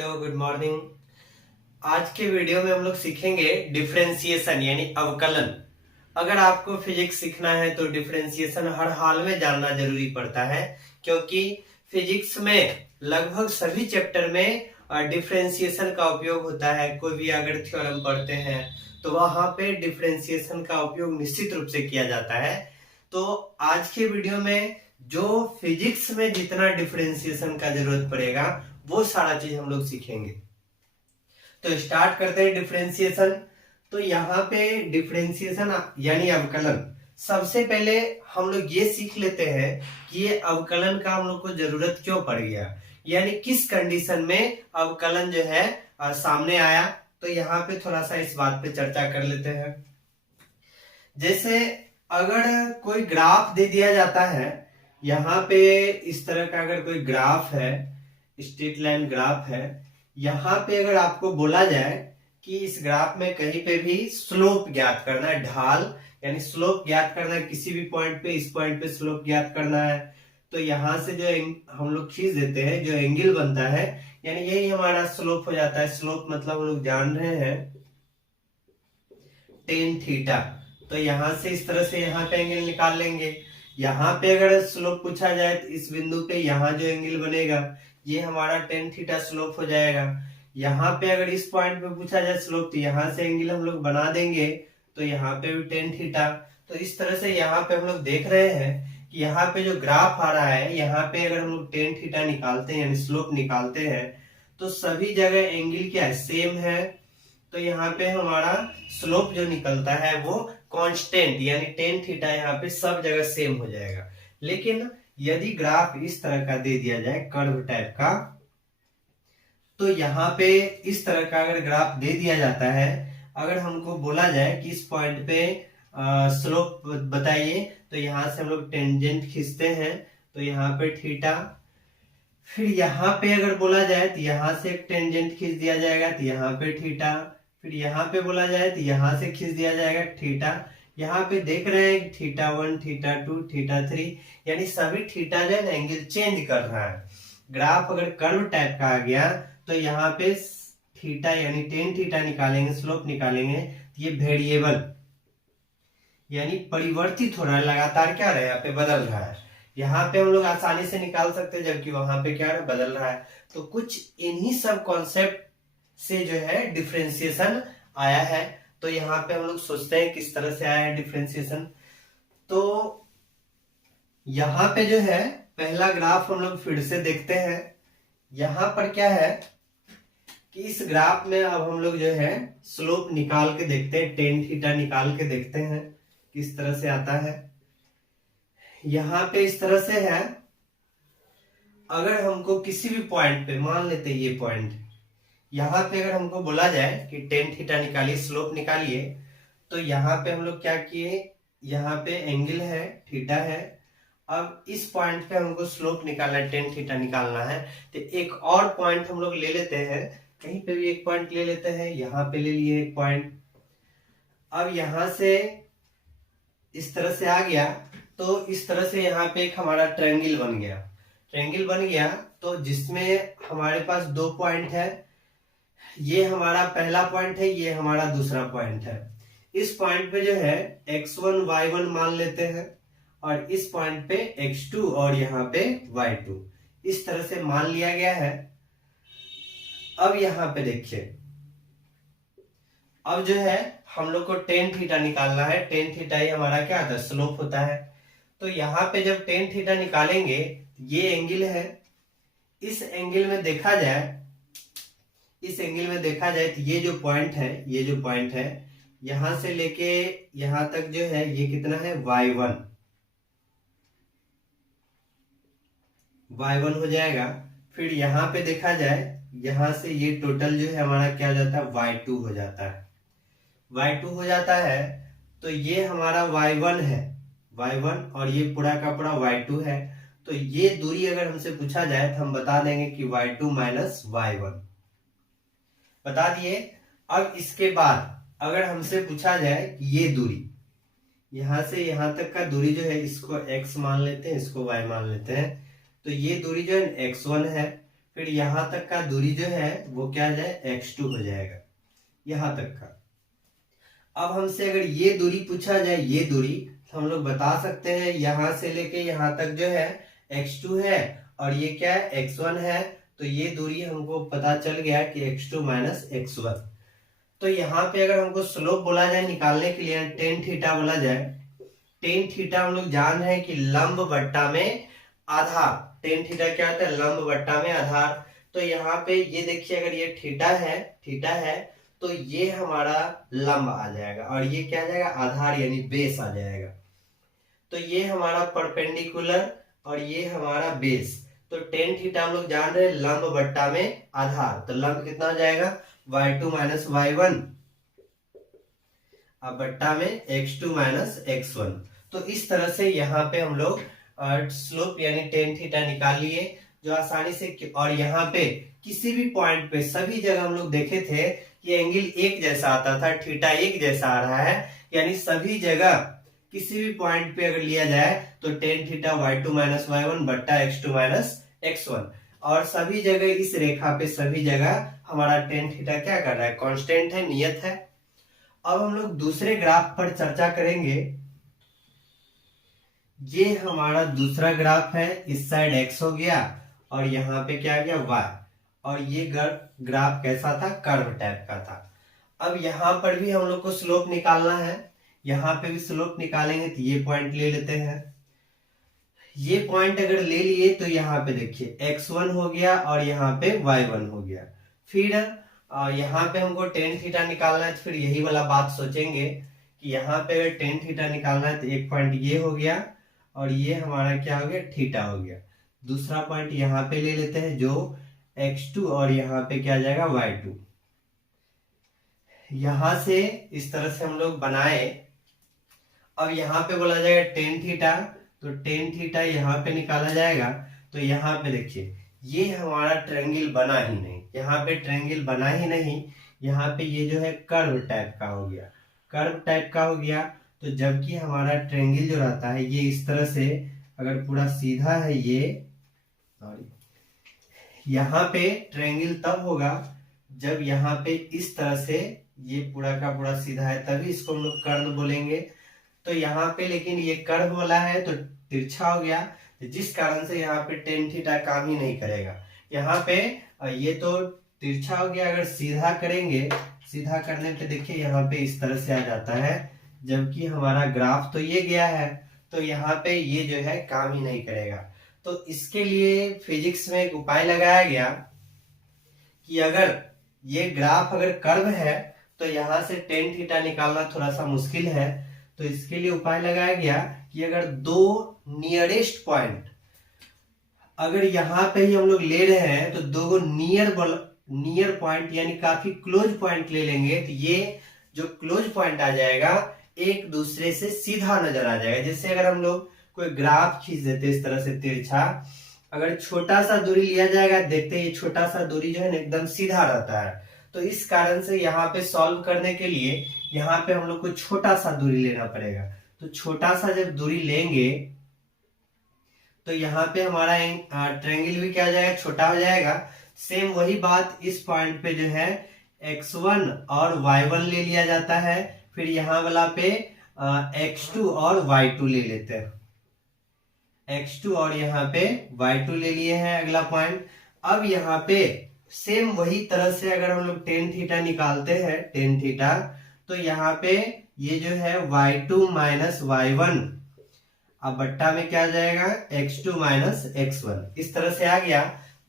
Hello good morning. आज के video में हम लोग सीखेंगे डिफरेंशिएशन यानी अवकलन। अगर आपको फिजिक्स सीखना है तो डिफरेंशिएशन हर हाल में जानना जरूरी पड़ता है, क्योंकि फिजिक्स में लगभग सभी चैप्टर में डिफरेंशिएशन का उपयोग होता है। कोई भी अगर थ्योरम पढ़ते हैं तो वहां पे डिफरेंशिएशन का उपयोग निश्चित रूप से किया जाता है। तो आज के वीडियो में जो फिजिक्स में जितना डिफरेंशिएशन का जरूरत पड़ेगा वो सारा चीज हम लोग सीखेंगे। तो स्टार्ट करते हैं डिफरेंशिएशन। तो यहाँ पे डिफरेंशिएशन यानी अवकलन, सबसे पहले हम लोग ये सीख लेते हैं कि ये अवकलन का हम लोग को जरूरत क्यों पड़ गया, यानी किस कंडीशन में अवकलन जो है सामने आया। तो यहाँ पे थोड़ा सा इस बात पे चर्चा कर लेते हैं। जैसे अगर कोई ग्राफ दे दिया जाता है, यहाँ पे इस तरह का अगर कोई ग्राफ है, स्ट्रेट लाइन ग्राफ है, यहाँ पे अगर आपको बोला जाए कि इस ग्राफ में कहीं पे भी स्लोप ज्ञात करना है, ढाल यानी स्लोप ज्ञात करना है, किसी भी पॉइंट पे इस पॉइंट पे स्लोप ज्ञात करना है, तो यहाँ से जो हम लोग खींच देते हैं, जो एंगल बनता है, यानी यही हमारा स्लोप हो जाता है। स्लोप मतलब हम लोग जान रहे हैं टेन थीटा। तो यहाँ से इस तरह से यहाँ पे एंगल निकाल लेंगे। यहाँ पे अगर स्लोप पूछा जाए तो इस बिंदु पे यहाँ जो एंगल बनेगा ये हमारा टेन थीटा स्लोप हो जाएगा। यहाँ पे अगर इस पॉइंट पे पूछा जाए स्लोप तो यहाँ से एंगल हम लोग बना देंगे, तो यहाँ पे भी टेन थीटा। तो इस तरह से यहाँ पे हम लोग देख रहे हैं कि यहाँ पे जो ग्राफ आ रहा है, यहाँ पे अगर हम लोग टेन थीटा निकालते हैं यानी स्लोप निकालते हैं तो सभी जगह एंगल क्या है, सेम है। तो यहाँ पे हमारा स्लोप जो निकलता है वो कांस्टेंट यानी टेन थीटा यहाँ पे सब जगह सेम हो जाएगा। लेकिन यदि ग्राफ इस तरह का दे दिया जाए कर्व टाइप का, तो यहाँ पे इस तरह का अगर ग्राफ दे दिया जाता है, अगर हमको बोला जाए कि इस पॉइंट पे स्लोप बताइए, तो यहाँ से हम लोग टेंजेंट खींचते हैं, तो यहाँ पे थीटा। फिर यहाँ पे अगर बोला जाए तो यहाँ से एक टेंजेंट खींच दिया जाएगा, तो यहाँ पे थीटा। फिर यहाँ पे बोला जाए तो यहाँ से खींच दिया जाएगा थीटा। यहाँ पे देख रहे हैं थीटा 1, थीटा 2, थीटा 3, यानी सभी थीटा जो है एंगल चेंज कर रहा है। ग्राफ अगर कर्व टाइप का आ गया तो यहाँ पे थीटा यानी टेन थीटा निकालेंगे, स्लोप निकालेंगे, तो ये वेरिएबल यानी परिवर्तित हो रहा है, लगातार क्या रहा है, यहाँ पे बदल रहा है। यहाँ पे हम लोग आसानी से निकाल सकते हैं, जबकि वहां पे क्या है, बदल रहा है। तो कुछ इन्हीं सब कॉन्सेप्ट से जो है डिफरेंशिएशन आया है। तो यहाँ पे हम लोग सोचते हैं किस तरह से आया है डिफरेंशिएशन। तो यहाँ पे जो है पहला ग्राफ हम लोग फिर से देखते हैं। यहाँ पर क्या है कि इस ग्राफ में अब हम लोग जो है स्लोप निकाल के देखते हैं, टेन थीटा निकाल के देखते हैं किस तरह से आता है। यहाँ पे इस तरह से है। अगर हमको किसी भी पॉइंट पे, मान लेते हैं ये पॉइंट, यहाँ पे अगर हमको बोला जाए कि टेन थीटा निकालिए, स्लोप निकालिए, तो यहाँ पे हम लोग क्या किए, यहाँ पे एंगल है, थीटा है। अब इस पॉइंट पे हमको स्लोप निकालना है, टेन थीटा निकालना है। तो एक और पॉइंट हम लोग ले लेते हैं, कहीं पे भी एक पॉइंट ले लेते हैं, यहाँ पे ले लिए एक पॉइंट। अब यहाँ से इस तरह से आ गया, तो इस तरह से यहाँ पे एक हमारा ट्रायंगल बन गया। ट्रायंगल बन गया तो जिसमें हमारे पास दो पॉइंट है, ये हमारा पहला पॉइंट है, ये हमारा दूसरा पॉइंट है। इस पॉइंट पे जो है x1 y1 मान लेते हैं, और इस पॉइंट पे x2 और यहाँ पे y2 इस तरह से मान लिया गया है। अब यहाँ पे देखिए, अब जो है हम लोग को टेन थीटा निकालना है। टेन थीटा ही हमारा क्या होता है, स्लोप होता है। तो यहाँ पे जब टेन थीटा निकालेंगे, ये एंगल है, इस एंगल में देखा जाए, इस एंगल में देखा जाए तो ये जो पॉइंट है, ये जो पॉइंट है, यहां से लेके यहां तक जो है ये कितना है, y1 हो जाएगा। फिर यहाँ पे देखा जाए, यहां से ये टोटल जो है हमारा क्या हो जाता है, y2 हो जाता है। y2 हो जाता है, तो ये हमारा y1 है, y1, और ये पूरा का पूरा y2 है। तो ये दूरी अगर हमसे पूछा जाए तो हम बता देंगे कि y2 माइनस y1 बता दिए। अब इसके बाद अगर हमसे पूछा जाए कि ये दूरी, यहां से यहां तक का दूरी जो है, इसको x मान लेते हैं, इसको y मान लेते हैं, तो ये दूरी जो है x1 है। फिर यहाँ तक का दूरी जो है वो क्या आ जाए x2 हो जाएगा, यहाँ तक का। अब हमसे अगर ये दूरी पूछा जाए, ये दूरी, तो हम लोग बता सकते हैं यहां से लेके यहाँ तक जो है x2 है और ये क्या है x1 है। तो ये दूरी हमको पता चल गया कि x2 माइनस x1। तो यहाँ पे अगर हमको स्लोप बोला जाए निकालने के लिए, टेन थीटा बोला जाए, टेन थीटा हम लोग जान रहे हैं कि लंब बट्टा में आधार। टेन थीटा क्या होता है, लंब बट्टा में आधार। तो यहाँ पे ये देखिए, अगर ये थीटा है तो ये हमारा लंब आ जाएगा और ये क्या आ जाएगा, आधार यानी बेस आ जाएगा। तो ये हमारा परपेंडिकुलर और ये हमारा बेस। तो टेन थीटा हम लोग जान रहे हैं लंब बट्टा में आधार, तो लंब कितना हो जाएगा, y2 माइनस y1 अब बट्टा में x2 माइनस x1। तो इस तरह से यहाँ पे हम लोग स्लोप यानी टेन थीटा निकाल लिए जो आसानी से। और यहाँ पे किसी भी पॉइंट पे सभी जगह हम लोग देखे थे कि एंगल एक जैसा आता था, थीटा एक जैसा आ रहा है, यानी सभी जगह किसी भी पॉइंट पे अगर लिया जाए तो tan theta y2 minus y1 बट्टा x2 माइनस x1। और सभी जगह इस रेखा पे सभी जगह हमारा टेन थीटा क्या कर रहा है, कांस्टेंट है, नियत है। अब हम लोग दूसरे ग्राफ पर चर्चा करेंगे। ये हमारा दूसरा ग्राफ है, इस साइड x हो गया और यहाँ पे क्या आ गया y। और ये ग्राफ कैसा था, कर्व टाइप का था। अब यहाँ पर भी हम लोग को स्लोप निकालना है, यहाँ पे भी स्लोप निकालेंगे। तो ये पॉइंट ले लेते हैं, ये पॉइंट अगर ले लिए तो यहाँ पे देखिए x1 हो गया और यहाँ पे y1 हो गया। फिर यहाँ पे हमको टेन थीटा निकालना है, तो फिर यही वाला बात सोचेंगे कि यहाँ पे अगर टेन थीटा निकालना है तो एक पॉइंट ये हो गया और ये हमारा क्या हो गया, थीटा हो गया। दूसरा पॉइंट यहाँ पे ले लेते हैं जो x2 और यहाँ पे क्या आ जाएगा y2। यहां से इस तरह से हम लोग बनाए। अब यहाँ पे बोला जाएगा टेन थीटा, तो टेन थीटा यहाँ पे निकाला जाएगा। तो यहाँ पे देखिए ये हमारा ट्रायंगल बना ही नहीं, यहाँ पे ट्रायंगल बना ही नहीं, यहाँ पे ये जो है कर्व टाइप का हो गया, कर्व टाइप का हो गया। तो जबकि हमारा ट्रायंगल जो रहता है ये इस तरह से अगर पूरा सीधा है, ये यहाँ पे ट्रायंगल तब होगा जब यहाँ पे इस तरह से ये पूरा का पूरा सीधा है, तभी इसको हम लोग कर्व बोलेंगे। तो यहाँ पे लेकिन ये कर्व वाला है तो तिरछा हो गया, जिस कारण से यहाँ पे टेन थीटा काम ही नहीं करेगा। यहाँ पे ये तो तिरछा हो गया, अगर सीधा करेंगे, सीधा करने पे देखिए यहाँ पे इस तरह से आ जाता है, जबकि हमारा ग्राफ तो ये गया है, तो यहाँ पे ये जो है काम ही नहीं करेगा। तो इसके लिए फिजिक्स में एक उपाय लगाया गया कि अगर ये ग्राफ अगर कर्व है तो यहाँ से टेन थीटा निकालना थोड़ा सा मुश्किल है। तो इसके लिए उपाय लगाया गया कि अगर दो नियरेस्ट पॉइंट अगर यहाँ पे ही हम लोग ले रहे हैं तो दो नियर पॉइंट यानी काफी क्लोज पॉइंट ले लेंगे, तो ये जो क्लोज पॉइंट आ जाएगा एक दूसरे से सीधा नजर आ जाएगा। जैसे अगर हम लोग कोई ग्राफ खींच देते इस तरह से तिरछा, अगर छोटा सा दूरी लिया जाएगा, देखते हैं ये छोटा सा दूरी जो है ना एकदम सीधा रहता है। तो इस कारण से यहाँ पे सॉल्व करने के लिए यहाँ पे हम लोग को छोटा सा दूरी लेना पड़ेगा। तो छोटा सा जब दूरी लेंगे तो यहाँ पे हमारा ट्रायंगल भी क्या हो जाएगा, छोटा हो जाएगा। सेम वही बात इस पॉइंट पे जो है x1 और y1 ले लिया जाता है, फिर यहाँ वाला पे x2 और y2 ले लेते हैं, x2 और यहाँ पे y2 ले लिए हैं अगला पॉइंट। अब यहाँ पे सेम वही तरह से अगर हम लोग टेन थीटा निकालते हैं, टेन थीटा, तो यहाँ पे ये जो है y2 माइनस y1 अब बट्टा में क्या आ जाएगा, x2 माइनस x1, इस तरह से आ गया।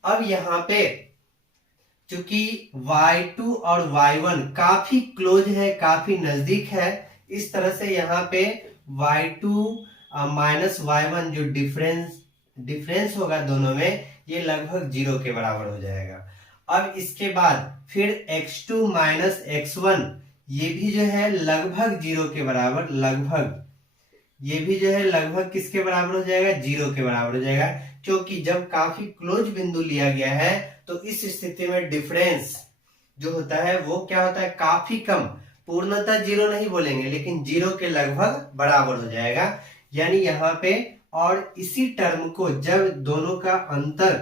अब यहाँ पे चूंकि y2 और y1 काफी क्लोज है, काफी नजदीक है, इस तरह से यहाँ पे y2 माइनस y1 जो डिफरेंस होगा दोनों में, ये लगभग 0 के बराबर हो जाएगा। अब इसके बाद फिर x2 माइनस x1 ये भी जो है लगभग 0 के बराबर, लगभग ये भी जो है लगभग किसके बराबर हो जाएगा, 0 के बराबर हो जाएगा। क्योंकि जब काफी क्लोज बिंदु लिया गया है तो इस स्थिति में डिफरेंस जो होता है वो क्या होता है, काफी कम, पूर्णतः 0 नहीं बोलेंगे लेकिन 0 के लगभग बराबर हो जाएगा। यानी यहाँ पे और इसी टर्म को जब दोनों का अंतर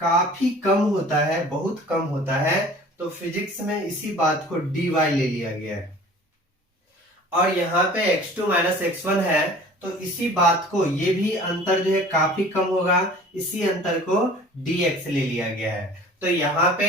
काफी कम होता है, बहुत कम होता है, तो फिजिक्स में इसी बात को dy ले लिया गया है। और यहाँ पे x2 माइनस x1 है, तो इसी बात को, ये भी अंतर जो है काफी कम होगा, इसी अंतर को dx ले लिया गया है। तो यहाँ पे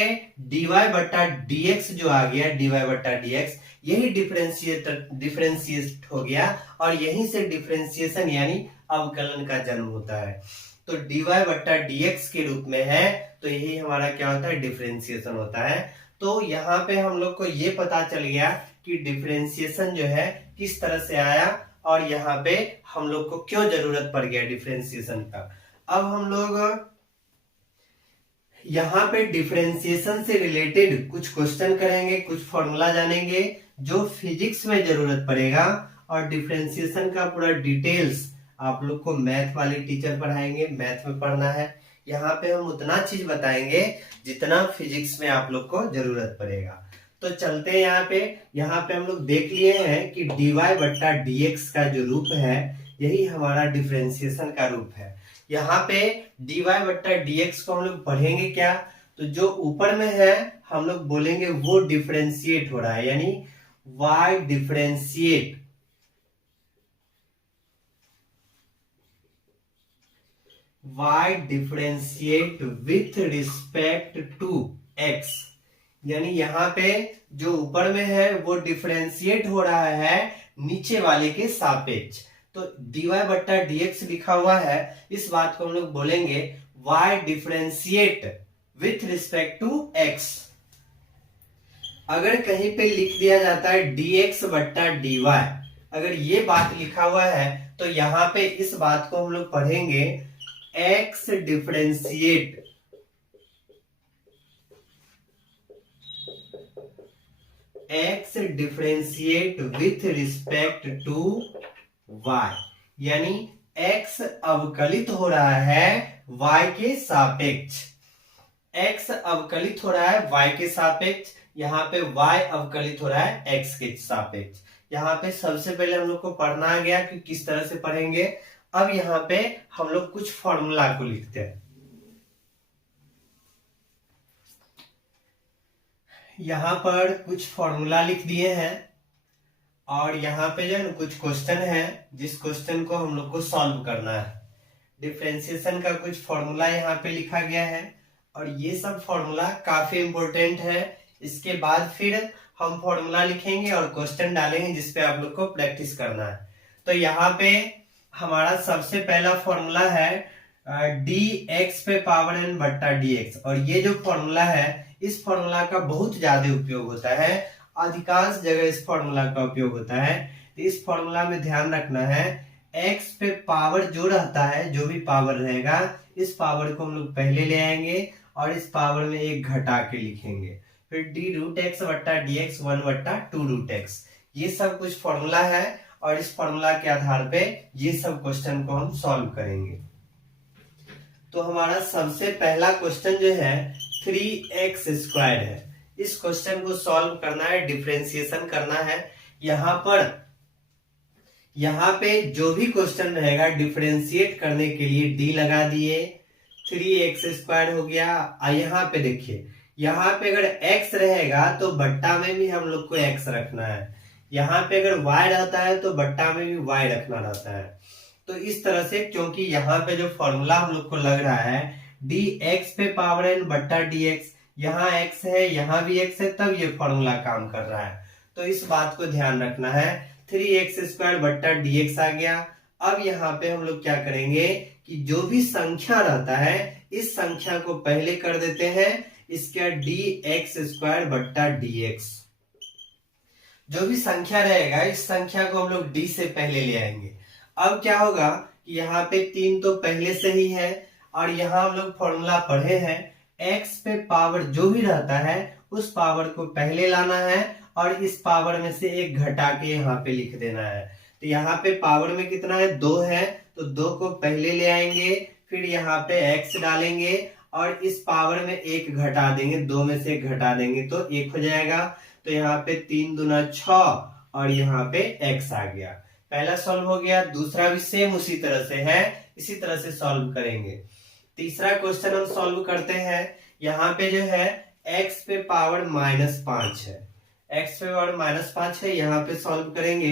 dy बट्टा dx जो आ गया, dy बट्टा dx, यही डिफरेंशिएट हो गया, और यहीं से डिफरेंशिएशन यानी अवकलन का जन्म होता है। तो dy बट्टा dx के रूप में है, तो यही हमारा क्या होता है, डिफरेंशिएशन होता है। तो यहाँ पे हम लोग को ये पता चल गया कि डिफरेंशिएशन जो है किस तरह से आया, और यहाँ पे हम लोग को क्यों जरूरत पड़ गया डिफरेंशिएशन का। अब हम लोग यहाँ पे डिफरेंशिएशन से रिलेटेड कुछ क्वेश्चन करेंगे, कुछ फॉर्मूला जानेंगे जो फिजिक्स में जरूरत पड़ेगा, और डिफरेंशिएशन का पूरा डिटेल्स आप लोग को मैथ वाले टीचर पढ़ाएंगे, मैथ में पढ़ना है। यहाँ पे हम उतना चीज बताएंगे जितना फिजिक्स में आप लोग को जरूरत पड़ेगा। तो चलते हैं यहाँ पे हम लोग देख लिए हैं कि dy बट्टा dx का जो रूप है, यही हमारा डिफरेंशिएशन का रूप है। यहाँ पे dy बट्टा dx को हम लोग पढ़ेंगे क्या, तो जो ऊपर में है हम लोग बोलेंगे वो डिफरेंशिएट हो रहा है, यानी y differentiate with respect to x, यानी यहाँ पे जो ऊपर में है वो डिफरेंशिएट हो रहा है नीचे वाले के सापेक्ष। तो dy बट्टा dx लिखा हुआ है, इस बात को हम लोग बोलेंगे y differentiate with respect to x। अगर कहीं पे लिख दिया जाता है dx बट्टा dy, अगर ये बात लिखा हुआ है, तो यहाँ पे इस बात को हम लोग पढ़ेंगे x differentiate with respect to y, यानी x अवकलित हो रहा है y के सापेक्ष। x अवकलित हो रहा है y के सापेक्ष, यहाँ पे y अवकलित हो रहा है x के सापेक्ष। यहाँ पे सबसे पहले हम लोग को पढ़ना आ गया कि किस तरह से पढ़ेंगे। अब यहाँ पे हम लोग कुछ फॉर्मूला को लिखते हैं। यहाँ पर कुछ फॉर्मूला लिख दिए हैं, और यहाँ पे जो है कुछ क्वेश्चन है, जिस क्वेश्चन को हम लोग को सॉल्व करना है। डिफरेंशिएशन का कुछ फॉर्मूला यहाँ पे लिखा गया है, और ये सब फॉर्मूला काफी इंपॉर्टेंट है। इसके बाद फिर हम फॉर्मूला लिखेंगे और क्वेश्चन डालेंगे जिसपे आप लोग को प्रैक्टिस करना है। तो यहाँ पे हमारा सबसे पहला फॉर्मूला है dx पे पावर n बट्टा dx, और ये जो फॉर्मूला है, इस फॉर्मूला का बहुत ज्यादा उपयोग होता है, अधिकांश जगह इस फॉर्मूला का उपयोग होता है। तो इस फॉर्मूला में ध्यान रखना है, x पे पावर जो रहता है, जो भी पावर रहेगा, इस पावर को हम लोग पहले ले आएंगे और इस पावर में एक घटा के लिखेंगे, फिर d रूट एक्स बट्टा dx 1 बट्टा 2 रूट एक्स। ये सब कुछ फॉर्मूला है, और इस फॉर्मूला के आधार पे ये सब क्वेश्चन को हम सॉल्व करेंगे। तो हमारा सबसे पहला क्वेश्चन जो है 3x स्क्वायर है। इस क्वेश्चन को सॉल्व करना है, डिफरेंशिएशन करना है। यहाँ पे जो भी क्वेश्चन रहेगा डिफरेंशिएट करने के लिए d लगा दिए, 3x स्क्वायर हो गया। यहाँ पे देखिए, यहाँ पे अगर x रहेगा तो बट्टा में भी हम लोग को x रखना है, यहाँ पे अगर y रहता है तो बट्टा में भी y रखना रहता है। तो इस तरह से, क्योंकि यहाँ पे जो फॉर्मूला हम लोग को लग रहा है dx पे पावर n बट्टा dx, यहाँ x है, यहाँ भी x है, तब ये फॉर्मूला काम कर रहा है। तो इस बात को ध्यान रखना है। 3x स्क्वायर बट्टा dx आ गया। अब यहाँ पे हम लोग क्या करेंगे कि जो भी संख्या रहता है, इस संख्या को पहले कर देते हैं, इसका dx स्क्वायर बट्टा dx। जो भी संख्या रहेगा, इस संख्या को हम लोग d से पहले ले आएंगे। अब क्या होगा कि यहाँ पे 3 तो पहले से ही है, और यहाँ हम लोग फॉर्मूला पढ़े हैं, x पे पावर जो भी रहता है उस पावर को पहले लाना है, और इस पावर में से एक घटा के यहाँ पे लिख देना है। तो यहाँ पे पावर में कितना है, 2 है, तो 2 को पहले ले आएंगे, फिर यहाँ पे x डालेंगे और इस पावर में एक घटा देंगे, 2 में से एक घटा देंगे तो 1 हो जाएगा। तो यहाँ पे 3 दूना 6 और यहाँ पे x आ गया। पहला सॉल्व हो गया। दूसरा भी सेम उसी तरह से है, इसी तरह से सॉल्व करेंगे। तीसरा क्वेश्चन हम सॉल्व करते हैं। यहाँ पे जो है x पे पावर -5 है, x पे पावर -5 है, यहाँ पे सॉल्व करेंगे।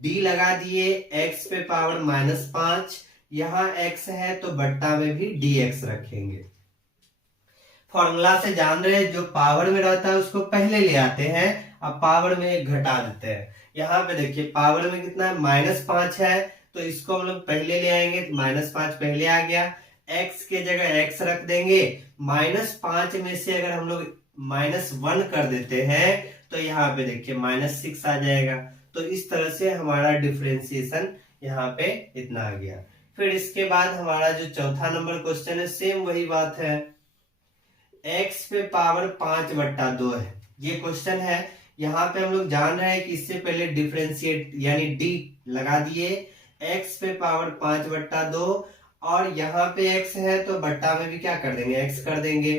d लगा दिए, x पे पावर -5, यहाँ x है तो बट्टा में भी dx रखेंगे। फॉर्मूला से जान रहे हैं जो पावर में रहता है उसको पहले ले आते हैं, अब पावर में एक घटा देते हैं। यहाँ पे देखिए पावर में कितना है, -5 है, तो इसको हम लोग पहले ले आएंगे, तो -5 पहले आ गया। x के जगह x रख देंगे, -5 में से अगर हम लोग -1 कर देते हैं तो यहाँ पे देखिए -6 आ जाएगा। तो इस तरह से हमारा डिफरेंशिएशन यहाँ पे इतना आ गया। फिर इसके बाद हमारा जो चौथा नंबर क्वेश्चन है, सेम वही बात है, x पे पावर 5/2 है, ये क्वेश्चन है। यहाँ पे हम लोग जान रहे हैं कि इससे पहले डिफरेंशिएट यानी d लगा दिए, x पे पावर 5/2, और यहाँ पे x है तो बट्टा में भी क्या कर देंगे, x कर देंगे।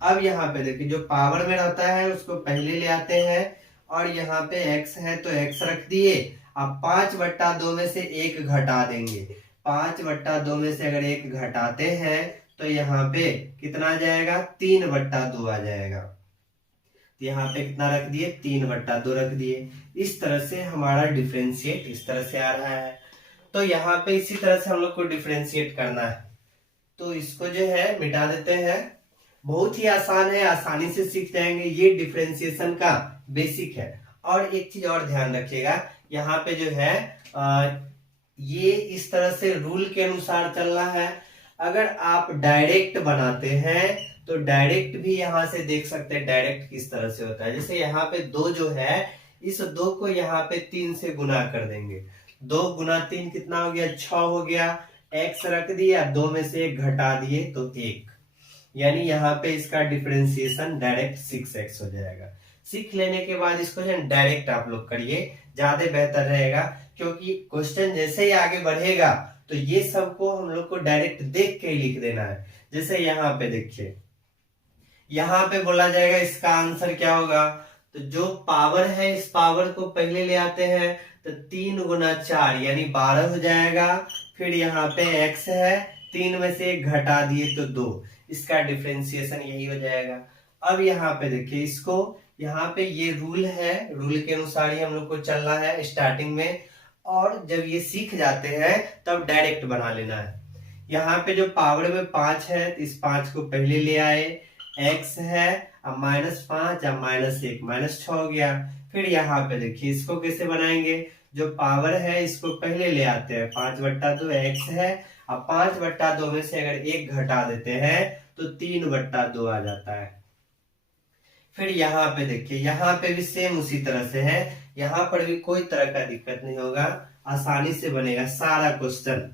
अब यहाँ पे देखिए जो पावर में रहता है उसको पहले ले आते हैं, और यहाँ पे x है तो x रख दिए। अब 5/2 में से 1 घटा देंगे, 5/2 में से अगर 1 घटाते हैं तो यहाँ पे कितना आ जाएगा, 3/2 आ जाएगा। तो यहाँ पे कितना रख दिए, 3/2 रख दिए। इस तरह से हमारा डिफरेंशिएट इस तरह से आ रहा है। तो यहाँ पे इसी तरह से हम लोग को डिफरेंशिएट करना है, तो इसको जो है मिटा देते हैं। बहुत ही आसान है, आसानी से सीख जाएंगे, ये डिफरेंशिएशन का बेसिक है। और एक चीज और ध्यान रखिएगा, यहाँ पे जो है ये इस तरह से रूल के अनुसार चलना है। अगर आप डायरेक्ट बनाते हैं तो डायरेक्ट भी यहाँ से देख सकते हैं डायरेक्ट किस तरह से होता है। जैसे यहाँ पे 2 जो है, इस 2 को यहाँ पे 3 से गुना कर देंगे, 2 गुना 3 कितना हो गया, 6 हो गया। x रख दिया, 2 में से 1 घटा दिए तो 1, यानी यहाँ पे इसका डिफरेंशिएशन डायरेक्ट 6x हो जाएगा। सीख लेने के बाद इसको डायरेक्ट आप लोग करिए, ज्यादा बेहतर रहेगा, क्योंकि क्वेश्चन जैसे ही आगे बढ़ेगा तो ये सबको हम लोग को डायरेक्ट देख के ही लिख देना है। जैसे यहाँ पे देखिए, यहाँ पे बोला जाएगा इसका आंसर क्या होगा, तो जो पावर है इस पावर को पहले ले आते हैं, तो 3 गुना 4 यानी 12 हो जाएगा। फिर यहाँ पे x है, 3 में से 1 घटा दिए तो 2, इसका डिफरेंशिएशन यही हो जाएगा। अब यहाँ पे देखिए इसको, यहाँ पे ये रूल है, रूल के अनुसार ही हम लोग को चलना है स्टार्टिंग में, और जब ये सीख जाते हैं तब डायरेक्ट बना लेना है। यहाँ पे जो पावर में 5 है, इस 5 को पहले ले आए, x है, अब -5, अब -1, -6 हो गया। फिर यहाँ पे देखिए इसको कैसे बनाएंगे, जो पावर है इसको पहले ले आते हैं, 5/2 x है, अब 5/2 में से अगर 1 घटा देते हैं तो 3/2 आ जाता है। फिर यहाँ पे देखिए, यहाँ पे भी सेम उसी तरह से है, यहाँ पर भी कोई तरह का दिक्कत नहीं होगा, आसानी से बनेगा सारा क्वेश्चन।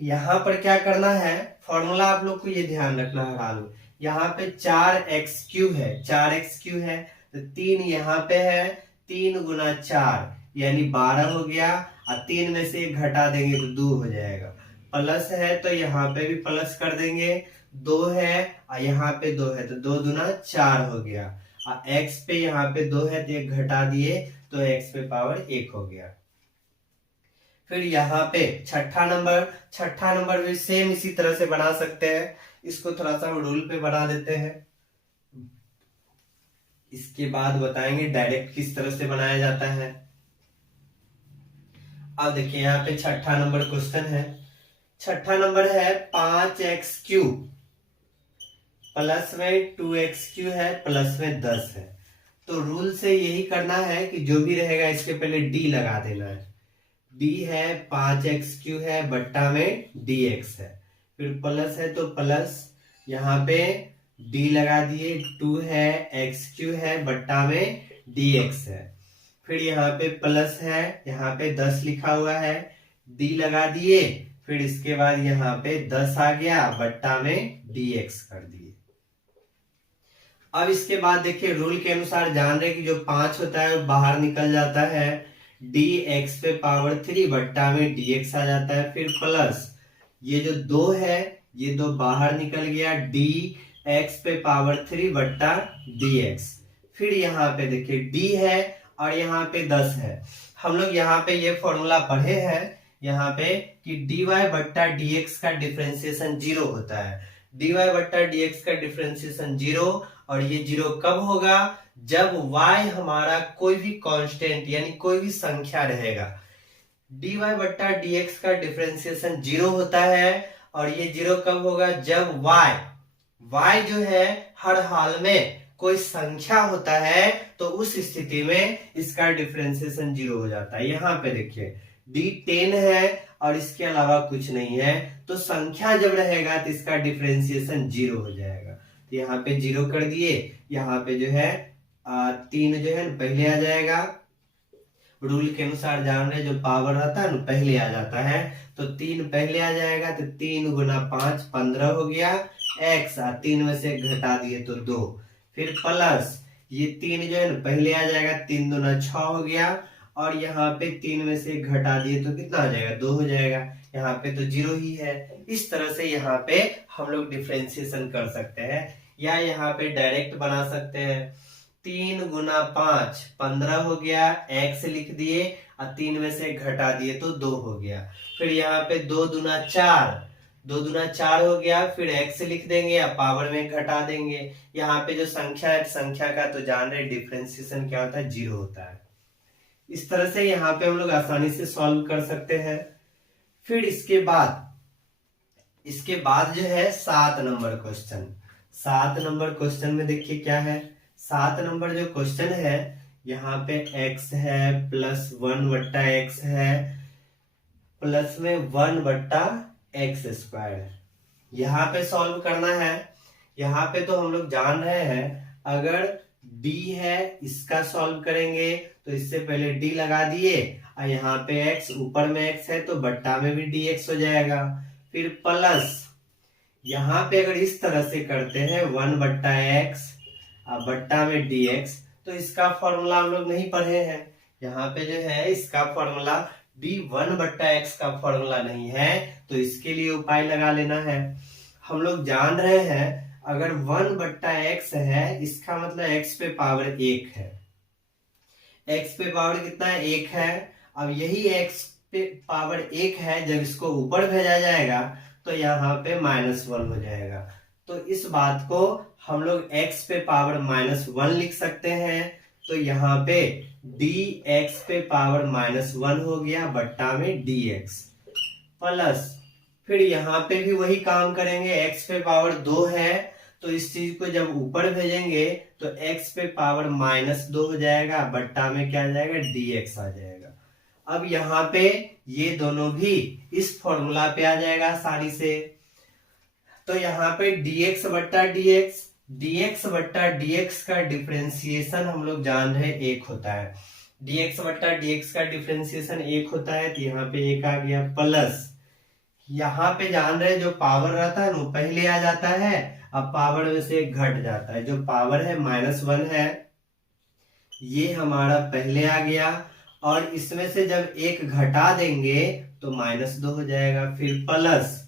यहाँ पर क्या करना है, फॉर्मूला आप लोग को ये ध्यान रखना है हाल में। यहाँ पे 4x³ है, 4x³ है, तो 3 यहाँ पे है, 3 गुना 4 यानी 12 हो गया, और 3 में से 1 घटा देंगे तो 2 हो जाएगा। प्लस है तो यहाँ पे भी प्लस कर देंगे, 2 है और यहाँ पे 2 है, तो 2 दूना 4 हो गया, और x पे यहाँ पे 2 है तो 1 घटा दिए तो x पे पावर 1 हो गया। फिर यहाँ पे छठा नंबर भी सेम इसी तरह से बना सकते हैं। इसको थोड़ा सा हम रूल पे बना देते हैं, इसके बाद बताएंगे डायरेक्ट किस तरह से बनाया जाता है। अब देखिए यहाँ पे छठा नंबर क्वेश्चन है, छठा नंबर है 5x³ प्लस में 2x³ है, प्लस में 10 है। तो रूल से यही करना है कि जो भी रहेगा इसके पहले d लगा देना है। d है 5x³ है, बट्टा में dx है, फिर प्लस है तो प्लस, यहाँ पे d लगा दिए, 2 है, x³ है, बट्टा में dx है, फिर यहाँ पे प्लस है, यहाँ पे 10 लिखा हुआ है, d लगा दिए, फिर इसके बाद यहाँ पे 10 आ गया, बट्टा में dx कर दिए। अब इसके बाद देखिए रूल के अनुसार जान रहे कि जो 5 होता है वो बाहर निकल जाता है, dx पे पावर 3 बट्टा में dx आ जाता है, फिर प्लस ये जो 2 है ये 2 बाहर निकल गया, dx पे पावर 3 बट्टा dx। फिर यहाँ पे देखिए d है और यहाँ पे 10 है। हम लोग यहाँ पे ये फॉर्मूला पढ़े हैं यहाँ पे कि dy बट्टा dx का डिफरेंशिएशन 0 होता है। dy बट्टा dx का डिफरेंशिएशन 0, और ये 0 कब होगा? जब y हमारा कोई भी कांस्टेंट यानी कोई भी संख्या रहेगा। dy बट्टा dx का डिफरेंशिएशन 0 होता है, और ये 0 कब होगा? जब y जो है हर हाल में कोई संख्या होता है, तो उस स्थिति में इसका डिफरेंशिएशन 0 हो जाता है। यहाँ पे देखिए d 10 है और इसके अलावा कुछ नहीं है, तो संख्या जब रहेगा तो इसका डिफरेंशिएशन 0 हो जाएगा। तो यहाँ पे 0 कर दिए, यहाँ पे जो है 3 जो है पहले आ जाएगा। रूल के अनुसार जान रहे, जो पावर रहता है ना पहले आ जाता है, तो 3 पहले आ जाएगा, तो 3 गुना 5 15 हो गया x, 3 में से घटा दिए तो 2, फिर प्लस ये 3 जो है ना पहले आ जाएगा, 3 दूना 6 हो गया, और यहाँ पे 3 में से घटा दिए तो कितना हो जाएगा? 2 हो जाएगा। यहाँ पे तो 0 ही है। इस तरह से यहाँ पे हम लोग डिफरेंशिएशन कर सकते हैं, या यहाँ पे डायरेक्ट बना सकते हैं। 3 गुना 5 15 हो गया, x लिख दिए, और 3 में से घटा दिए तो 2 हो गया। फिर यहाँ पे 2 दूना 4 हो गया, फिर x लिख देंगे या पावर में घटा देंगे। यहाँ पे जो संख्या है, संख्या का तो जान रहे डिफरेंशिएशन क्या होता है? 0 होता है। इस तरह से यहाँ पे हम लोग आसानी से सॉल्व कर सकते हैं। फिर इसके बाद जो है 7 नंबर क्वेश्चन। 7 नंबर क्वेश्चन में देखिए क्या है। 7 नंबर जो क्वेश्चन है, यहाँ पे x है प्लस 1 बट्टा x है, प्लस में 1 बट्टा एक्स स्क्वायर। यहाँ पे सॉल्व करना है। यहाँ पे तो हम लोग जान रहे हैं, अगर d है इसका सॉल्व करेंगे तो इससे पहले d लगा दिए, और यहाँ पे x, ऊपर में x है तो बट्टा में भी dx हो जाएगा। फिर प्लस यहाँ पे अगर इस तरह से करते हैं 1 बट्टा x और बट्टा में dx, तो इसका फॉर्मूला हम लोग नहीं पढ़े हैं। यहाँ पे जो है इसका फॉर्मूला d1 बट्टा x का फॉर्मूला नहीं है, तो इसके लिए उपाय लगा लेना है। हम लोग जान रहे हैं, अगर 1 बट्टा x है, इसका मतलब x पे पावर 1 है। x पे पावर कितना है? 1 है। अब यही x पे पावर 1 है, जब इसको ऊपर भेजा जाएगा तो यहाँ पे -1 हो जाएगा। तो इस बात को हम लोग x पे पावर -1 लिख सकते हैं। तो यहाँ पे dx पे पावर -1 हो गया, बट्टा में dx, प्लस फिर यहाँ पे भी वही काम करेंगे। x पे पावर 2 है, तो इस चीज को जब ऊपर भेजेंगे तो x पे पावर -2 हो जाएगा, बट्टा में क्या आ जाएगा? dx आ जाएगा। अब यहाँ पे ये दोनों भी इस फॉर्मूला पे आ जाएगा आसानी से। तो यहाँ पे dx बट्टा dx का डिफरेंशिएशन हम लोग जान रहे 1 होता है। dx बट्टा dx का डिफरेंशिएशन 1 होता है, तो यहाँ पे 1 आ गया, प्लस यहाँ पे जान रहे जो पावर रहता है वो पहले आ जाता है, अब पावर में से घट जाता है। जो पावर है -1 है, ये हमारा पहले आ गया, और इसमें से जब 1 घटा देंगे तो -2 हो जाएगा। फिर प्लस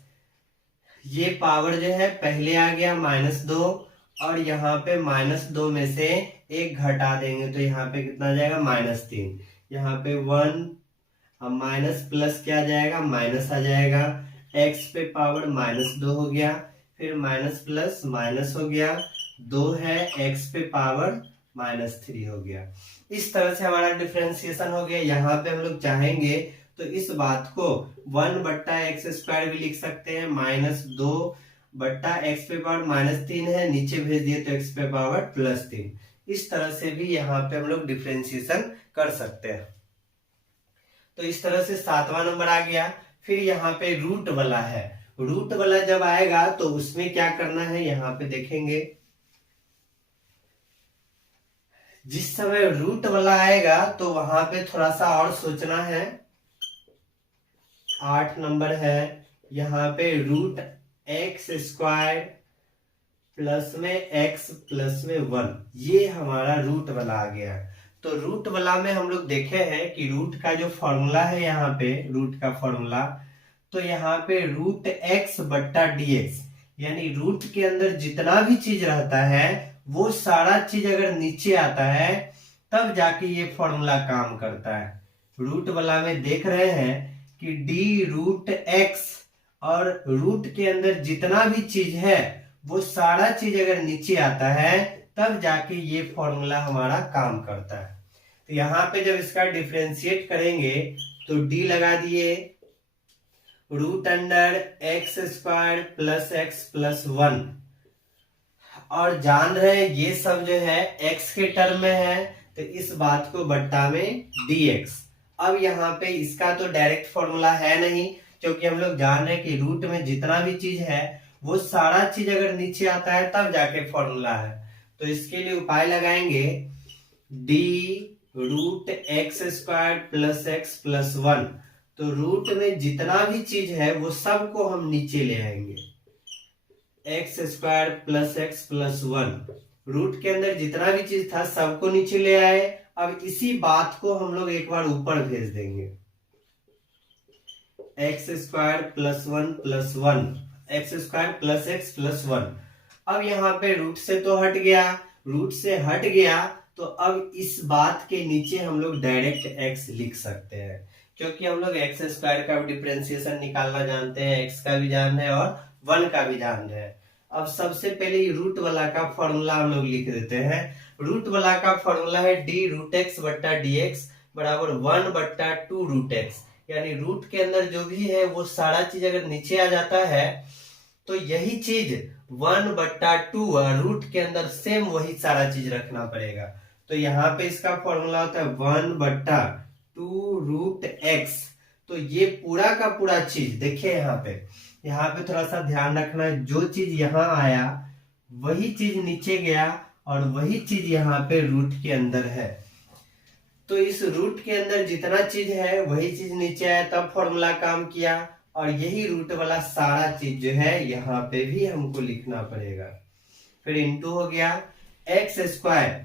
ये पावर जो है पहले आ गया -2, और यहाँ पे -2 में से 1 घटा देंगे तो यहाँ पे कितना आ जाएगा? -3। यहाँ पे 1, अब माइनस प्लस क्या आ जाएगा? माइनस आ जाएगा। x पे पावर -2 हो गया, फिर माइनस प्लस माइनस हो गया, 2 है, x पे पावर -3 हो गया। इस तरह से हमारा डिफरेंशिएशन हो गया। यहाँ पे हम लोग चाहेंगे तो इस बात को 1 बट्टा एक्स स्क्वायर भी लिख सकते हैं, -2 बट्टा एक्स पे पावर -3 है, नीचे भेज दिए तो x पे पावर +3। इस तरह से भी यहाँ पे हम लोग डिफरेंशिएशन कर सकते हैं। तो इस तरह से 7वां नंबर आ गया। फिर यहाँ पे रूट वाला है। रूट वाला जब आएगा तो उसमें क्या करना है, यहाँ पे देखेंगे। जिस समय रूट वाला आएगा तो वहां पे थोड़ा सा और सोचना है। 8 नंबर है, यहाँ पे √x² प्लस में x प्लस में 1, ये हमारा रूट वाला आ गया। तो रूट वाला में हम लोग देखे हैं कि रूट का जो फॉर्मूला है, यहाँ पे रूट का फॉर्मूला, तो यहाँ पे √x बट्टा dx, यानी रूट के अंदर जितना भी चीज रहता है वो सारा चीज अगर नीचे आता है तब जाके ये फॉर्मूला काम करता है। रूट वाला में देख रहे हैं कि डी रूट एक्स, और रूट के अंदर जितना भी चीज है वो सारा चीज अगर नीचे आता है तब जाके ये फॉर्मूला हमारा काम करता है। तो यहाँ पे जब इसका डिफरेंशिएट करेंगे तो डी लगा दिए, root under X square plus X plus 1, और जान रहे हैं ये सब जो है x के टर्म में है, तो इस बात को बट्टा में dx। अब यहाँ पे इसका तो डायरेक्ट फॉर्मूला है नहीं, क्योंकि हम लोग जान रहे हैं कि रूट में जितना भी चीज है वो सारा चीज अगर नीचे आता है तब जाके फॉर्मूला है। तो इसके लिए उपाय लगाएंगे, d root X square plus X plus 1, तो रूट में जितना भी चीज है वो सबको हम नीचे ले आएंगे, X square plus X plus 1, root के अंदर जितना भी चीज था सबको नीचे ले आए। अब इसी बात को हम लोग एक बार ऊपर भेज देंगे, x square plus 1 plus 1, x square plus X plus 1। अब यहाँ पे रूट से तो हट गया, रूट से हट गया तो अब इस बात के नीचे हम लोग डायरेक्ट x लिख सकते हैं, क्योंकि हम लोग एक्स स्क्वायर का डिफरेंशिएशन निकालना जानते हैं, x का भी जान है और 1 का भी जान है। अब सबसे पहले रूट वाला का फॉर्मूला हम लोग लिख देते हैं। रूट वाला का फॉर्मूला है डी रूट एक्स बट्टा डी एक्स बराबर 1 बट्टा 2 रूट एक्स, यानी रूट के अंदर जो भी है वो सारा चीज अगर नीचे आ जाता है तो यही चीज 1 बट्टा 2 और रूट के अंदर सेम वही सारा चीज रखना पड़ेगा। तो यहाँ पे इसका फॉर्मूला होता है 1 बट्टा 2 रूट एक्स। तो ये पूरा का पूरा चीज देखिए, यहाँ पे थोड़ा सा ध्यान रखना है, जो चीज यहाँ आया वही चीज नीचे गया और वही चीज यहाँ पे रूट के अंदर है। तो इस रूट के अंदर जितना चीज है वही चीज नीचे आया तब फॉर्मूला काम किया, और यही रूट वाला सारा चीज जो है यहाँ पे भी हमको लिखना पड़ेगा। फिर इनटू हो गया एक्स स्क्वायर,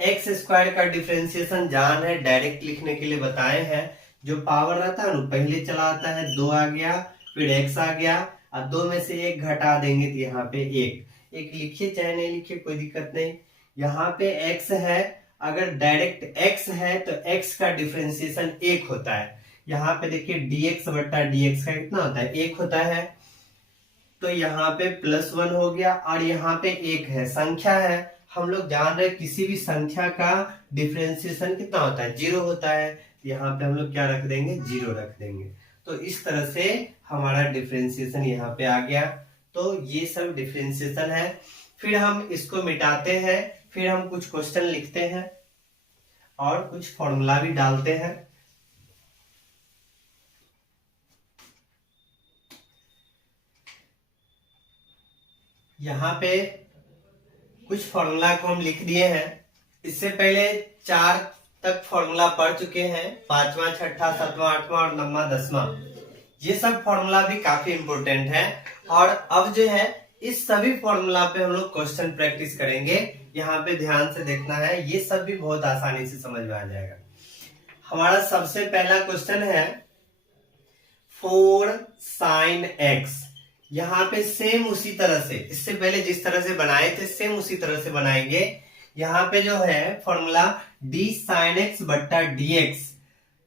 एक्स स्क्वायर का डिफरेंशिएशन जान है, डायरेक्ट लिखने के लिए बताए हैं। जो पावर रहता है ना पहले चला आता है, 2 आ गया फिर x आ गया, और 2 में से 1 घटा देंगे तो यहाँ पे 1 लिखिए चाहे नहीं लिखिए कोई दिक्कत नहीं। यहाँ पे x है, अगर डायरेक्ट x है तो x का डिफरेंशिएशन 1 होता है। यहाँ पे देखिए dx बट्टा dx का कितना होता है, 1 होता है। तो यहाँ पे प्लस 1 हो गया, और यहाँ पे 1 है, संख्या है, हम लोग जान रहे किसी भी संख्या का डिफरेंशिएशन कितना होता है, 0 होता है। यहाँ पे हम लोग क्या रख देंगे, 0 रख देंगे। तो इस तरह से हमारा डिफरेंशिएशन यहाँ पे आ गया। तो ये सब डिफरेंशिएशन है। फिर हम इसको मिटाते हैं, फिर हम कुछ क्वेश्चन लिखते हैं और कुछ फॉर्मूला भी डालते हैं। यहाँ पे कुछ फॉर्मूला को हम लिख दिए हैं। इससे पहले 4 तक फॉर्मूला पढ़ चुके हैं, 5वां 6वां 7वां 8वां और 9वां 10वां। ये सब फॉर्मूला भी काफी इंपोर्टेंट है। और अब जो है इस सभी फॉर्मूला पे हम लोग क्वेश्चन प्रैक्टिस करेंगे। यहाँ पे ध्यान से देखना है, ये सब भी बहुत आसानी से समझ में आ जाएगा। हमारा सबसे पहला क्वेश्चन है 4 sin x। यहाँ पे सेम उसी तरह से, इससे पहले जिस तरह से बनाए थे सेम उसी तरह से बनाएंगे। यहाँ पे जो है फॉर्मूला d sin x बट्टा dx,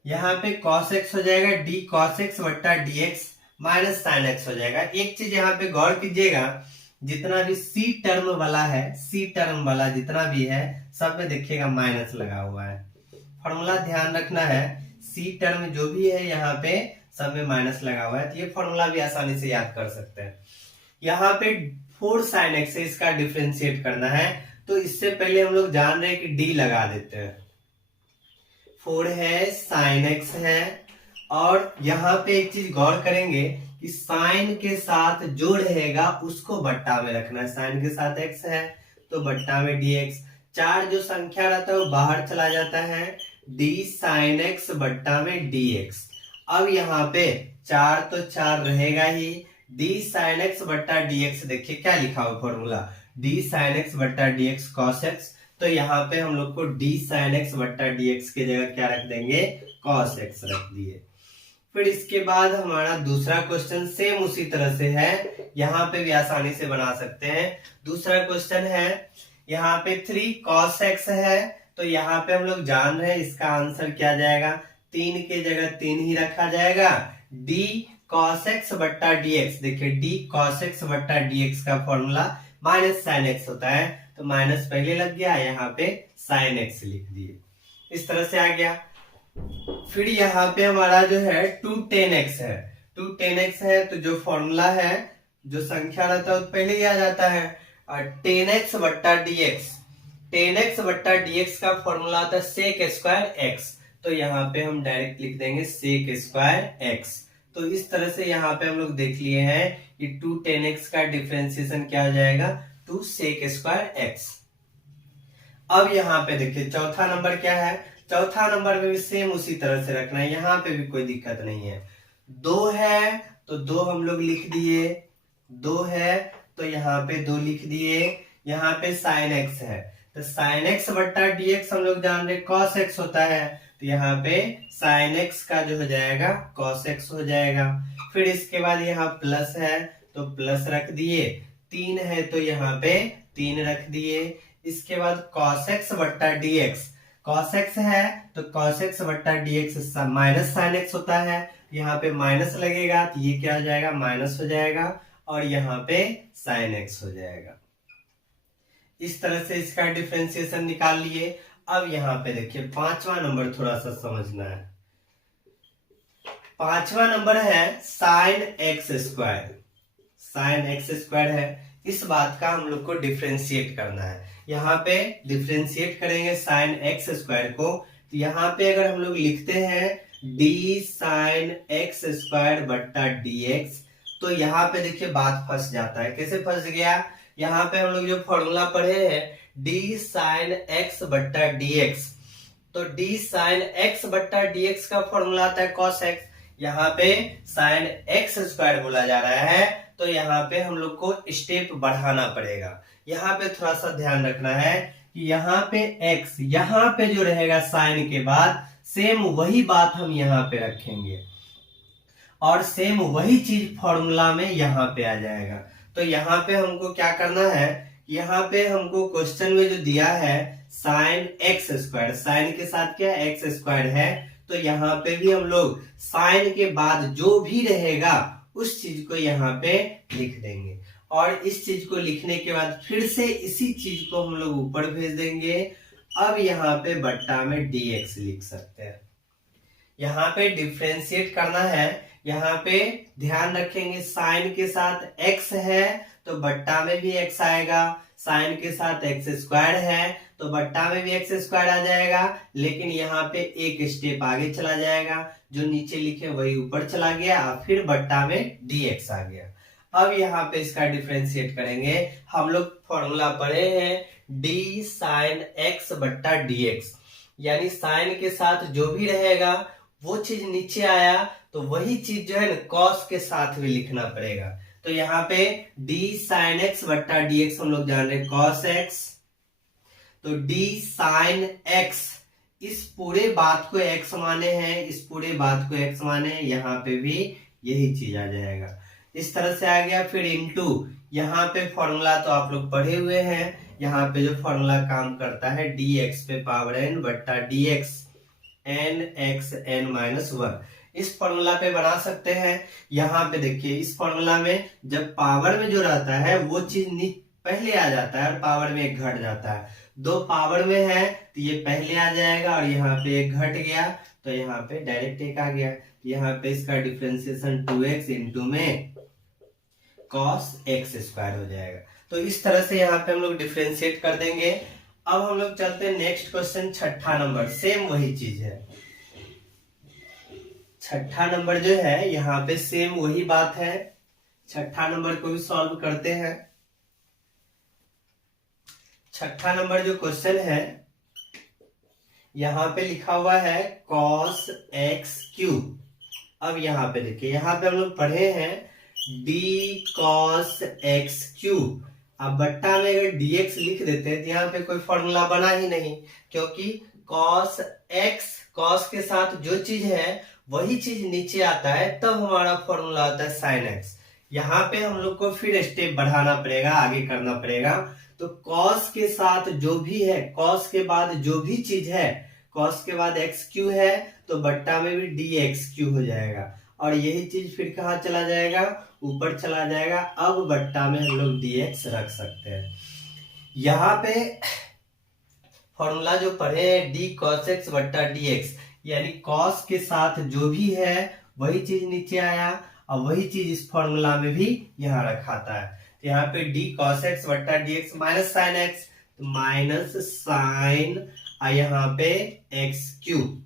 यहाँ पे cos x हो जाएगा d cos x बट्टा dx माइनस sin x हो जाएगा। एक चीज यहाँ पे गौर कीजिएगा, जितना भी c टर्म वाला है, c टर्म वाला जितना भी है सब में देखिएगा माइनस लगा हुआ है। फॉर्मूला ध्यान रखना है, c टर्म जो भी है यहाँ पे सब में माइनस लगा हुआ है। तो ये फॉर्मूला भी आसानी से याद कर सकते हैं। यहाँ पे 4 sin x है, इसका डिफरेंशिएट करना है। तो इससे पहले हम लोग जान रहे हैं कि d लगा देते हैं। 4 है, sin x है, और यहाँ पे एक चीज गौर करेंगे कि साइन के साथ जो रहेगा उसको बट्टा में रखना है। साइन के साथ x है तो बट्टा में dx। 4 जो संख्या रहता है वो बाहर चला जाता है, d sin x बट्टा में dx। अब यहाँ पे 4 तो 4 रहेगा ही, d sin x बट्टा dx देखिए क्या लिखा हुआ फॉर्मूला, d sin x बट्टा dx cos x। तो यहाँ पे हम लोग को d sin x बट्टा dx की जगह क्या रख देंगे, cos x रख दिए। फिर इसके बाद हमारा दूसरा क्वेश्चन सेम उसी तरह से है, यहाँ पे भी आसानी से बना सकते हैं। दूसरा क्वेश्चन है यहाँ पे 3 cos x है, तो यहाँ पे हम लोग जान रहे हैं इसका आंसर क्या जाएगा, 3 के जगह 3 ही रखा जाएगा। डी कॉस एक्स बट्टा डी एक्स, देखिए डी कॉस एक्स बट्टा डी एक्स का फॉर्मूला माइनस साइन एक्स होता है, तो माइनस पहले लग गया, यहाँ पे साइन एक्स लिख दिए, इस तरह से आ गया। फिर यहाँ पे हमारा जो है 2 tan x है, 2 tan x है, तो जो फॉर्मूला है, जो संख्या रहता है वो पहले ही आ जाता है। और tan x बट्टा dx, tan x बट्टा dx का फॉर्मूला आता है sec स्क्वायर x, तो यहाँ पे हम डायरेक्ट लिख देंगे sec स्क्वायर x। तो इस तरह से यहाँ पे हम लोग देख लिए हैं कि 2 tan x का डिफरेंशिएशन क्या हो जाएगा, 2 sec स्क्वायर x। अब यहाँ पे देखिए चौथा नंबर क्या है, चौथा नंबर में भी सेम उसी तरह से रखना है, यहाँ पे भी कोई दिक्कत नहीं है। 2 है तो 2 हम लोग लिख दिए, 2 है तो यहाँ पे 2 लिख दिए। यहाँ पे साइन एक्स है तो साइन एक्स बट्टा dx हम लोग जान रहे कॉस एक्स होता है, तो यहाँ पे साइन एक्स का जो हो जाएगा कॉस एक्स हो जाएगा। फिर इसके बाद यहाँ प्लस है तो प्लस रख दिए, 3 है तो यहाँ पे 3 रख दिए। इसके बाद cos x बट्टा dx, cos x है तो cos x बट्टा dx माइनस साइन x होता है, यहाँ पे माइनस लगेगा तो ये क्या हो जाएगा, माइनस हो जाएगा, और यहाँ पे साइन x हो जाएगा। इस तरह से इसका डिफरेंशिएशन निकाल लिए। अब यहाँ पे देखिए पांचवा नंबर थोड़ा सा समझना है। पांचवा नंबर है sine x square, sine x square है, इस बात का हम लोग को डिफरेंशिएट करना है। यहाँ पे डिफरेंशिएट करेंगे साइन एक्स स्क्वायर को, तो यहाँ पे अगर हम लोग लिखते हैं डी साइन एक्स स्क्वायर बट्टा डी एक्स, तो यहाँ पे देखिए बात फंस जाता है। कैसे फंस गया, यहाँ पे हम लोग जो फॉर्मूला पढ़े हैं डी साइन एक्स बट्टा डी एक्स, तो डी साइन एक्स बट्टा डी एक्स का फॉर्मूला आता है कॉस एक्स, यहाँ पे साइन एक्स स्क्वायर बोला जा रहा है, तो यहाँ पे हम लोग को स्टेप बढ़ाना पड़ेगा। यहाँ पे थोड़ा सा ध्यान रखना है कि यहाँ पे x, यहाँ पे जो रहेगा साइन के बाद सेम वही बात हम यहाँ पे रखेंगे, और सेम वही चीज फॉर्मूला में यहाँ पे आ जाएगा। तो यहाँ पे हमको क्या करना है, यहाँ पे हमको क्वेश्चन में जो दिया है साइन एक्स स्क्वायर, साइन के साथ क्या एक्स स्क्वायर है, तो यहाँ पे भी हम लोग साइन के बाद जो भी रहेगा उस चीज को यहाँ पे लिख देंगे, और इस चीज को लिखने के बाद फिर से इसी चीज को हम लोग ऊपर भेज देंगे। अब यहाँ पे बट्टा में dx लिख सकते हैं। यहाँ पे डिफरेंशिएट करना है, यहाँ पे ध्यान रखेंगे साइन के साथ x है तो बट्टा में भी x आएगा, साइन के साथ एक्स स्क्वायर है तो बट्टा में भी एक्स स्क्वायर आ जाएगा, लेकिन यहाँ पे एक स्टेप आगे चला जाएगा, जो नीचे लिखे वही ऊपर चला गया, फिर बट्टा में dx आ गया। अब यहाँ पे इसका डिफरेंशिएट करेंगे, हम लोग फॉर्मूला पढ़े हैं डी साइन एक्स बट्टा dx, यानी साइन के साथ जो भी रहेगा वो चीज नीचे आया तो वही चीज जो है ना कॉस के साथ भी लिखना पड़ेगा। तो यहाँ पे d साइन एक्स बट्टा dx हम लोग जान रहे cos x, तो d साइन x, इस पूरे बात को x माने हैं, इस पूरे बात को x माने हैं, यहाँ पे भी यही चीज आ जाएगा। इस तरह से आ गया। फिर इनटू, यहाँ पे फॉर्मूला तो आप लोग पढ़े हुए हैं, यहाँ पे जो फॉर्मूला काम करता है dx पे पावर n बट्टा dx n x n minus 1, इस फॉर्मूला पे बना सकते हैं। यहाँ पे देखिए इस फॉर्मूला में जब पावर में जो रहता है वो चीज पहले आ जाता है और पावर में एक घट जाता है। 2 पावर में है तो ये पहले आ जाएगा और यहाँ पे एक घट गया तो यहाँ पे डायरेक्ट एक आ गया। यहाँ पे इसका डिफरेंशिएशन 2x इंटू में cos x स्क्वायर हो जाएगा। तो इस तरह से यहाँ पे हम लोग डिफरेंशिएट कर देंगे। अब हम लोग चलते हैं नेक्स्ट क्वेश्चन, छठा नंबर, सेम वही चीज है। छठा नंबर जो है यहाँ पे सेम वही बात है। छठा नंबर को भी सॉल्व करते हैं। छठा नंबर जो क्वेश्चन है यहाँ पे लिखा हुआ है cos x क्यूब। अब यहाँ पे देखिए, यहाँ पे हम लोग पढ़े हैं d cos x क्यूब। अब बट्टा में अगर dx लिख देते हैं तो यहाँ पे कोई फॉर्मूला बना ही नहीं, क्योंकि cos x, cos के साथ जो चीज है वही चीज नीचे आता है, तब हमारा फॉर्मूला आता है sin x। यहाँ पे हम लोग को फिर स्टेप बढ़ाना पड़ेगा, आगे करना पड़ेगा। तो cos के साथ जो भी है, cos के बाद जो भी चीज है, cos के बाद x क्यू है तो बट्टा में भी dxq हो जाएगा, और यही चीज फिर कहाँ चला जाएगा, ऊपर चला जाएगा। अब बट्टा में हम लोग dx रख सकते हैं। यहाँ पे फॉर्मूला जो पढ़े हैं d cos x बट्टा dx, यानी cos के साथ जो भी है वही चीज नीचे आया, और वही चीज इस फॉर्मूला में भी यहाँ रखाता है। तो यहाँ पे d cos x बट्टा dx माइनस साइन x, तो माइनस साइन यहाँ पे x क्यूब,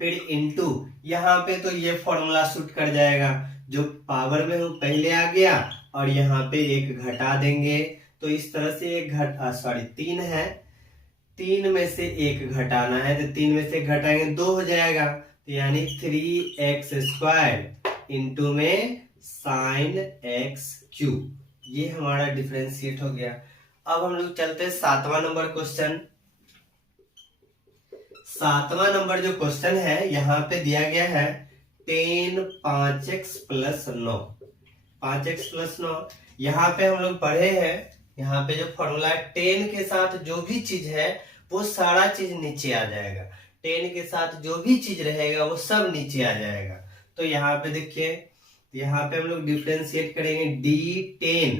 फिर इंटू यहाँ पे तो ये फॉर्मूला शूट कर जाएगा, जो पावर में हो पहले आ गया, और यहाँ पे एक घटा देंगे, तो इस तरह से एक तीन है, तीन में से एक घटाना है, तो तीन में से घटाएंगे 2 हो जाएगा, तो यानी 3x² इंटू में साइन x क्यूब, ये हमारा डिफरेंशिएट हो गया। अब हम लोग चलते हैं 7वां नंबर क्वेश्चन। 7वां नंबर जो क्वेश्चन है यहाँ पे दिया गया है 10 5x प्लस 9, 5x प्लस 9। यहाँ पे हम लोग पढ़े हैं, यहाँ पे जो फॉर्मूला है 10 के साथ जो भी चीज है वो सारा चीज नीचे आ जाएगा, 10 के साथ जो भी चीज रहेगा वो सब नीचे आ जाएगा। तो यहाँ पे देखिए, यहाँ पे हम लोग डिफरेंशिएट करेंगे d10,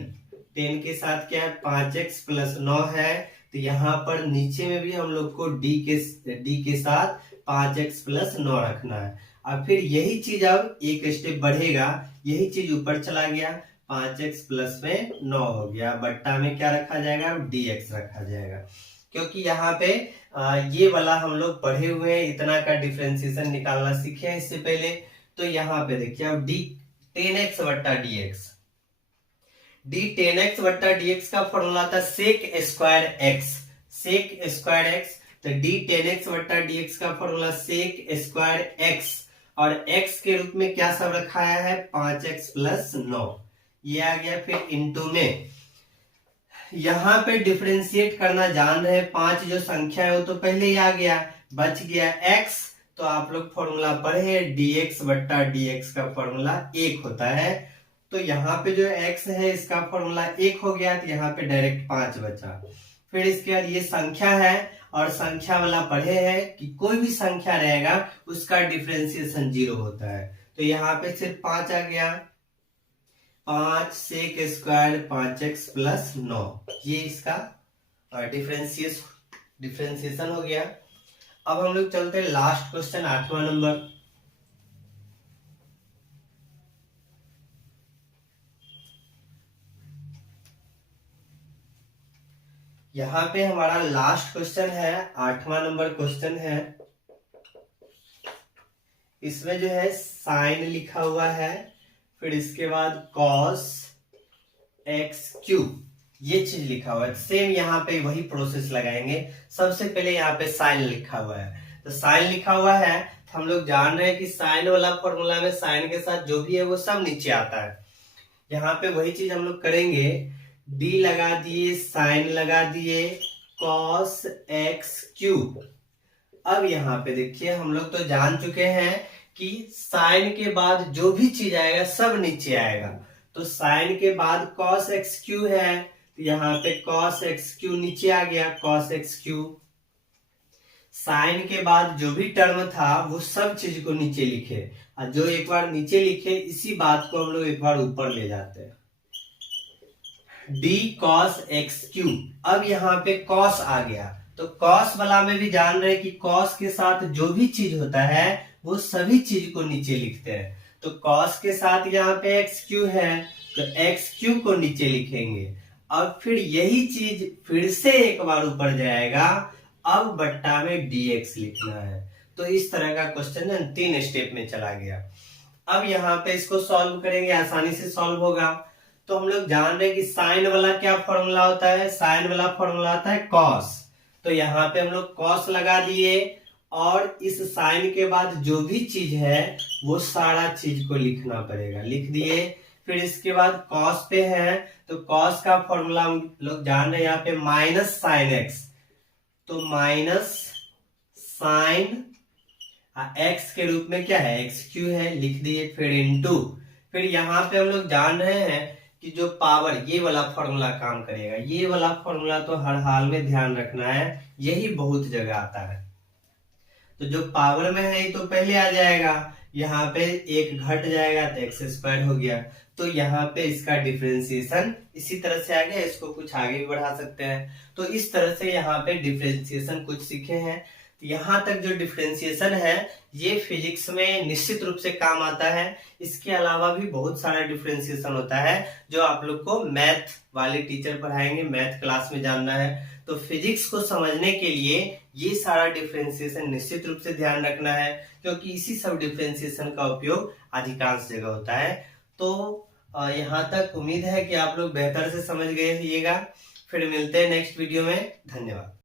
10 के साथ क्या है 5x प्लस 9 है, तो यहाँ पर नीचे में भी हम लोग को d के साथ 5x प्लस 9 रखना है। अब फिर यही चीज अब एक स्टेप बढ़ेगा, यही चीज ऊपर चला गया, 5x प्लस में 9 हो गया, बट्टा में क्या रखा जाएगा, dx रखा जाएगा। क्योंकि यहाँ पे ये वाला हम लोग पढ़े हुए हैं, इतना का डिफरेंशिएशन निकालना सीखे हैं इससे पहले। तो यहाँ पे देखिए अब d 10x बट्टा dx, d 10x बट्टा dx का फॉर्मूला था sec square x, sec square x, तो d 10x बट्टा dx का फॉर्मूला सेक स्क्वायर x, और x के रूप में क्या सब रखाया है 5x प्लस 9, ये आ गया। फिर इंटू में यहाँ पे डिफरेंशिएट करना जान रहे, 5 जो संख्या है वो तो पहले ही आ गया, बच गया x, तो आप लोग फॉर्मूला पढ़े हैं dx बट्टा dx का फॉर्मूला 1 होता है, तो यहाँ पे जो x है इसका फॉर्मूला 1 हो गया, तो यहाँ पे डायरेक्ट 5 बचा। फिर इसके बाद ये संख्या है, और संख्या वाला पढ़े हैं कि कोई भी संख्या रहेगा उसका डिफरेंशिएशन 0 होता है, तो यहाँ पे सिर्फ 5 आ गया, 5 सेक स्क्वायर 5x प्लस 9, ये इसका डिफरेंशिएशन हो गया। अब हम लोग चलते हैं लास्ट क्वेश्चन 8वां नंबर। यहाँ पे हमारा लास्ट क्वेश्चन है, 8वां नंबर क्वेश्चन है। इसमें जो है साइन लिखा हुआ है, फिर इसके बाद cos x क्यूब, ये चीज लिखा हुआ है। सेम यहाँ पे वही प्रोसेस लगाएंगे, सबसे पहले यहाँ पे साइन लिखा हुआ है, तो साइन लिखा हुआ है, तो हम लोग जान रहे हैं कि साइन वाला फॉर्मूला में साइन के साथ जो भी है वो सब नीचे आता है। यहाँ पे वही चीज हम लोग करेंगे, d लगा दिए, साइन लगा दिए, cos x क्यूब। अब यहाँ पे देखिए हम लोग तो जान चुके हैं कि साइन के बाद जो भी चीज आएगा सब नीचे आएगा, तो साइन के बाद cos x क्यू है, तो यहाँ पे cos x क्यू नीचे आ गया, cos x क्यू। साइन के बाद जो भी टर्म था वो सब चीज को नीचे लिखे, और जो एक बार नीचे लिखे इसी बात को हम लोग एक बार ऊपर ले जाते हैं, d cos x क्यू। अब यहाँ पे cos आ गया, तो cos वाला में भी जान रहे कि cos के साथ जो भी चीज होता है वो सभी चीज को नीचे लिखते हैं, तो cos के साथ यहाँ पे x क्यू है, तो x क्यू को नीचे लिखेंगे। अब फिर यही चीज फिर से एक बार ऊपर जाएगा, अब बट्टा में dx लिखना है। तो इस तरह का क्वेश्चन है, 3 स्टेप में चला गया। अब यहाँ पे इसको सॉल्व करेंगे, आसानी से सॉल्व होगा। तो हम लोग जान रहे हैं कि साइन वाला क्या फॉर्मूला होता है, साइन वाला फॉर्मूला होता है cos, तो यहाँ पे हम लोग cos लगा दिए, और इस साइन के बाद जो भी चीज है वो सारा चीज को लिखना पड़ेगा, लिख दिए। फिर इसके बाद cos पे है, तो cos का फॉर्मूला हम लोग जान रहे हैं यहाँ पे माइनस साइन x, तो माइनस साइन x के रूप में क्या है x क्यू है, लिख दिए। फिर इनटू, फिर यहाँ पे हम लोग जान रहे हैं कि जो पावर ये वाला फॉर्मूला काम करेगा, ये वाला फॉर्मूला तो हर हाल में ध्यान रखना है, यही बहुत जगह आता है। तो जो पावर में है ये तो पहले आ जाएगा, यहाँ पे एक घट जाएगा तो एक्स स्क्वायर हो गया। तो यहाँ पे इसका डिफरेंशिएशन इसी तरह से आ गया, इसको कुछ आगे भी बढ़ा सकते हैं। तो इस तरह से यहाँ पे डिफरेंशिएशन कुछ सीखे हैं। यहाँ तक जो डिफरेंशिएशन है ये फिजिक्स में निश्चित रूप से काम आता है। इसके अलावा भी बहुत सारा डिफरेंशिएशन होता है जो आप लोग को मैथ वाले टीचर पढ़ाएंगे, मैथ क्लास में जानना है। तो फिजिक्स को समझने के लिए ये सारा डिफरेंशिएशन निश्चित रूप से ध्यान रखना है, क्योंकि इसी सब डिफरेंशिएशन का उपयोग अधिकांश जगह होता है। तो यहाँ तक उम्मीद है कि आप लोग बेहतर से समझ गए होइएगा। फिर मिलते हैं नेक्स्ट वीडियो में। धन्यवाद।